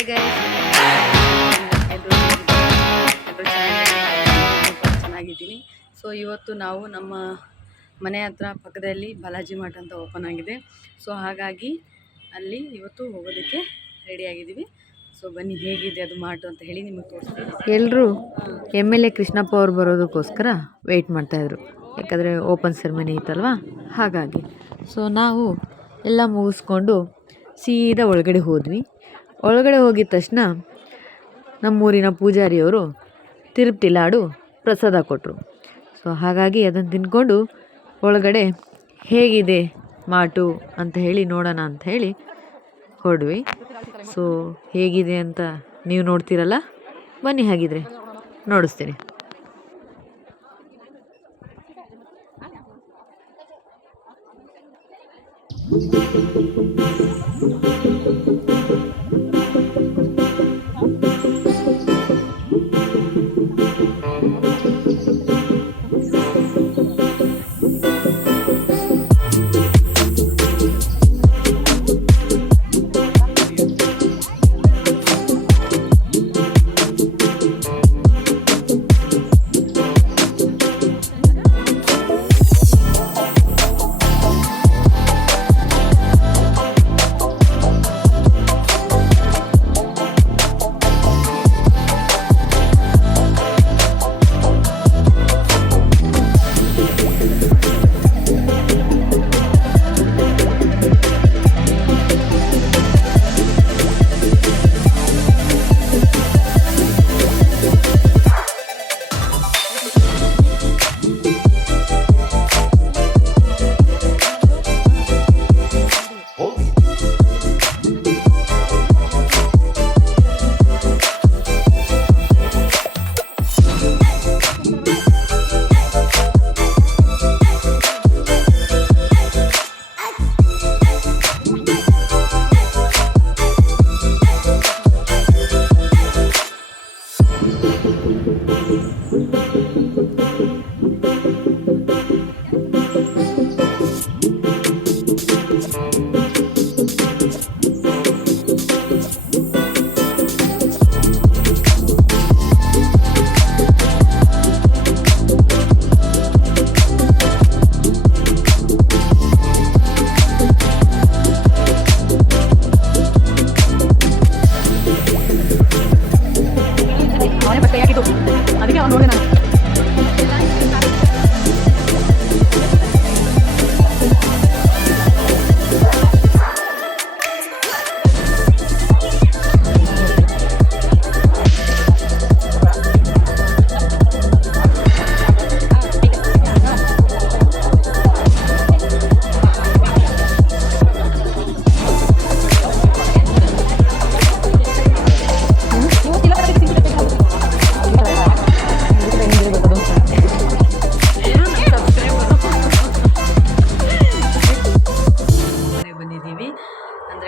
Hi guys, ಎಲ್ಲರೂ ಚೆನ್ನಾಗಿದ್ದೀನಿ. So ಇವತ್ತು ನಾವು ನಮ್ಮ ಮನೆ ಹತ್ರ ಪಕ್ಕದಲ್ಲಿ ಬಾಲಾಜಿ ಮಠ ಅಂತ ಓಪನ್ ಆಗಿದೆ. ಸೊ ಹಾಗಾಗಿ ಅಲ್ಲಿ ಇವತ್ತು ಹೋಗೋದಕ್ಕೆ ರೆಡಿಯಾಗಿದ್ದೀವಿ. ಸೊ ಬನ್ನಿ, ಹೇಗಿದೆ ಅದು ಮಾಡು ಅಂತ ಹೇಳಿ ನಿಮಗೆ ತೋರಿಸ್ತೀನಿ. ಎಲ್ಲರೂ MLA ಕೃಷ್ಣಪ್ಪ ಅವ್ರು ಬರೋದಕ್ಕೋಸ್ಕರ ವೆಯ್ಟ್ ಮಾಡ್ತಾಯಿದ್ರು, ಯಾಕಂದರೆ ಓಪನ್ ಸೆರೆಮನಿ ಇತ್ತಲ್ವ ಹಾಗಾಗಿ. ಸೊ ನಾವು ಎಲ್ಲ ಮುಗಿಸ್ಕೊಂಡು ಸೀದಾ ಒಳಗಡೆ ಹೋದ್ವಿ. ಒಳಗಡೆ ಹೋಗಿದ ತಕ್ಷಣ ನಮ್ಮೂರಿನ ಪೂಜಾರಿಯವರು ತಿರುಪತಿ ಲಾಡು ಪ್ರಸಾದ ಕೊಟ್ಟರು. ಸೊ ಹಾಗಾಗಿ ಅದನ್ನು ತಿಂದ್ಕೊಂಡು ಒಳಗಡೆ ಹೇಗಿದೆ ಮಾಟು ಅಂತ ಹೇಳಿ ನೋಡೋಣ ಅಂತ ಹೇಳಿ ಹೊರಡ್ವಿ. ಸೊ ಹೇಗಿದೆ ಅಂತ ನೀವು ನೋಡ್ತೀರಲ್ಲ, ಬನ್ನಿ ಹಾಗಿದ್ರೆ ನೋಡಿಸ್ತೀನಿ.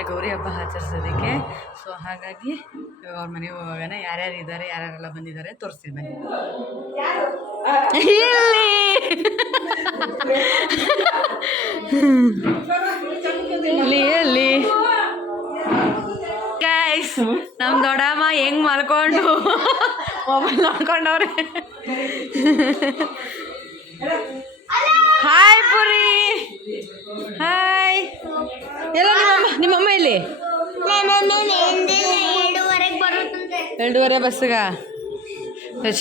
ಗೌರಿ ಹಬ್ಬ ಆಚರಿಸೋದಕ್ಕೆ. ಸೊ ಹಾಗಾಗಿ ಅವ್ರ ಮನೆಗೆ ಹೋಗೋಣ. ಯಾರ್ಯಾರು ಇದ್ದಾರೆ, ಯಾರ್ಯಾರೆಲ್ಲ ಬಂದಿದ್ದಾರೆ ತೋರಿಸ್ತೀನಿ ಬನ್ನಿ. ಇಲ್ಲಿ ಗೈಸ್, ನಮ್ಮ ದೊಡ್ಡಮ್ಮ ಹೆಂಗ್ ಮಲ್ಕೊಂಡು ಮೊಬೈಲ್ ನೋಡ್ಕೊಂಡವ್ರೆ. Hi Puri, hi. ಎಲ್ಲ ನಿಮ್ಮಮ್ಮ ಇಲ್ಲಿ 2:30 ಬಸ್ಸಿಗ.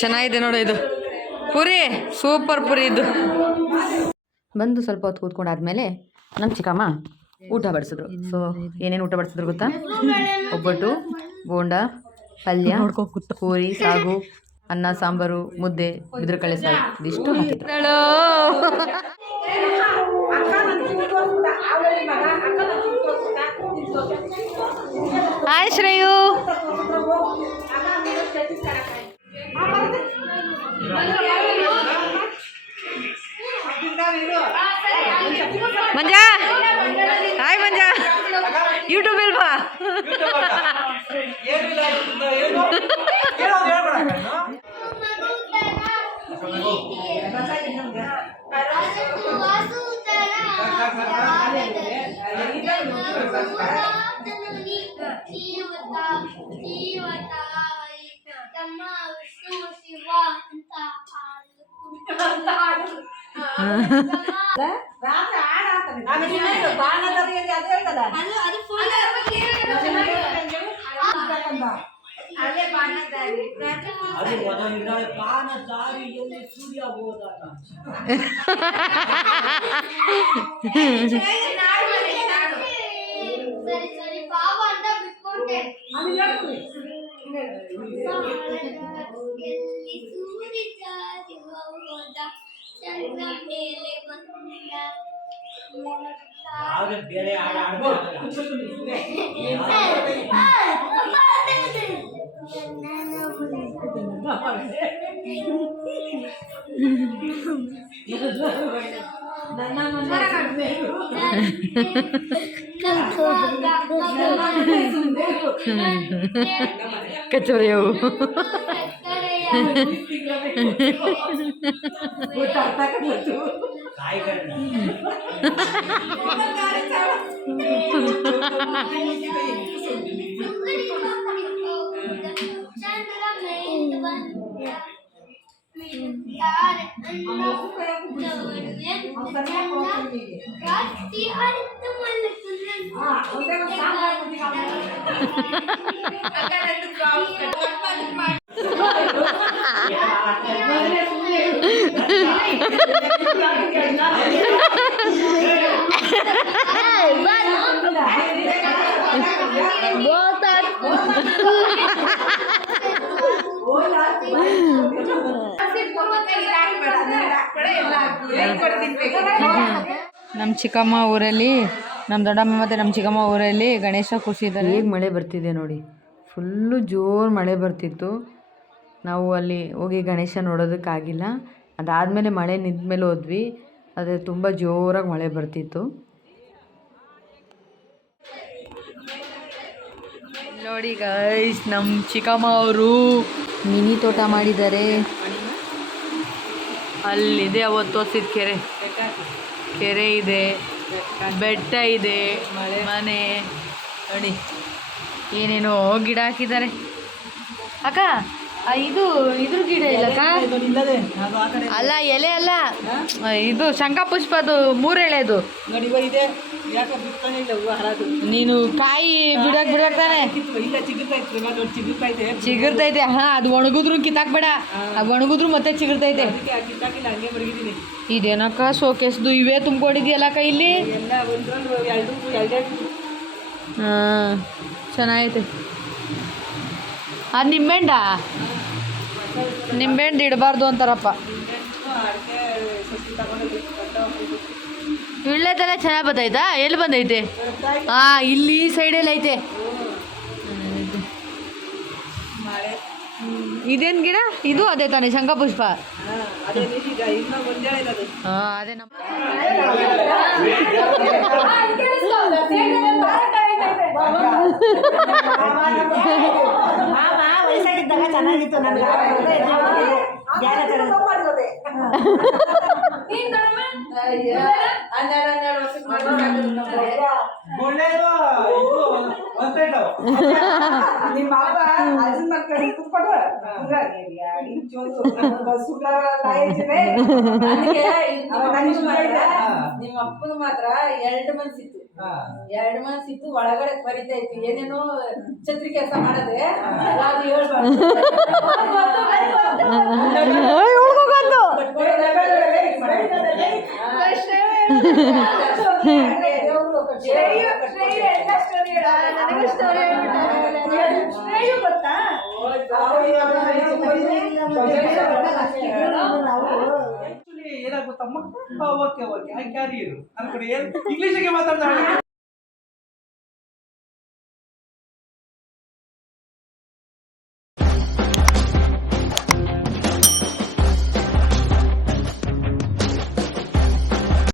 ಚೆನ್ನಾಗಿದೆ ನೋಡು ಇದು ಪುರಿ, ಸೂಪರ್ ಪುರಿ ಇದು. ಬಂದು ಸ್ವಲ್ಪ ಹೊತ್ತು ಕೂತ್ಕೊಂಡಾದ್ಮೇಲೆ ನಮ್ಮ ಚಿಕ್ಕಮ್ಮ ಊಟ ಬಡಿಸಿದ್ರು. ಸೊ ಏನೇನು ಊಟ ಬಡಿಸಿದ್ರು ಗೊತ್ತಾ? ಒಬ್ಬಟ್ಟು, ಬೋಂಡ, ಪಲ್ಯ, ಪೂರಿ, ಸಾಗು, ಅನ್ನ, ಸಾಂಬಾರು, ಮುದ್ದೆ, ಬಿದಿರುಕಳೆ ಸಾರು, ಇದಿಷ್ಟು ಹಾಕಿದ್ರು. Hi Shreyu. Manja, hi Manja, YouTube ಇಲ್ವಾ? ಬೇರೆ ಕಚೋರಿಯವು ನಮ್ಮ ಚಿಕ್ಕಮ್ಮ ಊರಲ್ಲಿ ನಮ್ಮ ದೊಡ್ಡಮ್ಮ ಮತ್ತು ನಮ್ಮ ಚಿಕ್ಕಮ್ಮ ಊರಲ್ಲಿ ಗಣೇಶ ಕೂರಿಸಿದ್ದಾರೆ. ಹೇಗೆ ಮಳೆ ಬರ್ತಿದೆ ನೋಡಿ, ಫುಲ್ಲು ಜೋರು ಮಳೆ ಬರ್ತಿತ್ತು. ನಾವು ಅಲ್ಲಿ ಹೋಗಿ ಗಣೇಶ ನೋಡೋದಕ್ಕಾಗಿಲ್ಲ. ಅದಾದಮೇಲೆ ಮಳೆ ನಿಂತ ಮೇಲೆ ಹೋದ್ವಿ, ಆದರೆ ತುಂಬ ಜೋರಾಗಿ ಮಳೆ ಬರ್ತಿತ್ತು. ನೋಡಿ ಗೈಸ್, ನಮ್ಮ ಚಿಕ್ಕಮ್ಮ ಅವರು ಮಿನಿ ತೋಟ ಮಾಡಿದ್ದಾರೆ. ಅಲ್ಲಿದೆ ಅವತ್ತು ತೋರಿಸಿದ ಕೆರೆ ಇದೆ, ಬೆಟ್ಟ ಇದೆ, ಮನೆ ನೋಡಿ ಏನೇನೋ ಗಿಡ ಹಾಕಿದ್ದಾರೆ. ಅಕ್ಕ ಇದು ಇದ್ರ ಗಿಡ ಇಲ್ಲಕ್ಕ, ಅಲ್ಲ ಎಲೆ ಅಲ್ಲ, ಇದು ಶಂಖಪುಷ್ಪದು 3 ಎಳೆದು. ನೀನು ಕಾಯಿ ಬಿಡಕ್ತಾನೆ ಚಿಗುರ್ತೈತೆ. ಹಾ, ಅದು ಒಣಗುದ್ರು ಕಿತ್ತಾಕ್ಬೇಡ, ಅದು ಒಣಗುದ್ರು ಮತ್ತೆ ಚಿಗುರ್ತೈತೆ. ಇದೇನಕ್ಕ ಶೋಕೇಸ್ದು ಇವೇ ತುಂಬಿಕೊಂಡಿದ್ಯಲ್ಲಕ್ಕ ಇಲ್ಲಿ. ಹಾಂ, ಚೆನ್ನಾಗೈತೆ. ಅದು ನಿಂಬೆಹಣ್ಣು ಇಡಬಾರ್ದು ಅಂತಾರಪ್ಪ. ಇಳ್ಳೆದೆಲ್ಲ ಚೆನ್ನಾಗಿ ಬಂದೈತಾ? ಎಲ್ಲಿ ಬಂದೈತೆ? ಹಾಂ, ಇಲ್ಲಿ ಸೈಡಲ್ಲಿ ಐತೆ. ಇದೇನು ಗಿಡ? ಇದು ಅದೇ ತಾನೇ ಶಂಖಪುಷ್ಪ? ಹಾಂ, ಅದೇ ನಮ್ಮ ವಯಸ್ಸಾಗಿದ್ದಾಗ ಚೆನ್ನಾಗಿತ್ತು. ನನಗೆ ನಿಮ್ಮ ಅಪ್ಪ ಅಜ್ಜನ ಮಕ್ಕಳು ಕೂತ್ಕೊಂಡು ನಿಮ್ಮ ಅಪ್ಪನ ಮಾತ್ರ 2 ಮನ್ಸಿತ್ತು. 2 ಮನ್ಸಿತ್ತು, ಒಳಗಡೆ ಬರಿತೈತಿ ಏನೇನೋ ಛತ್ರಿ ಕೆಲಸ ಮಾಡದೆ. ಅದು ಹೇಳ್ಬಾರ್ದು. ಏನಾಗುತ್ತಮ್ಮ? Okay okay, I carry you ಅನ್ಕೊಂಡು ಇಂಗ್ಲೀಷಿಗೆ ಮಾತಾಡ್ತಾಳೆ.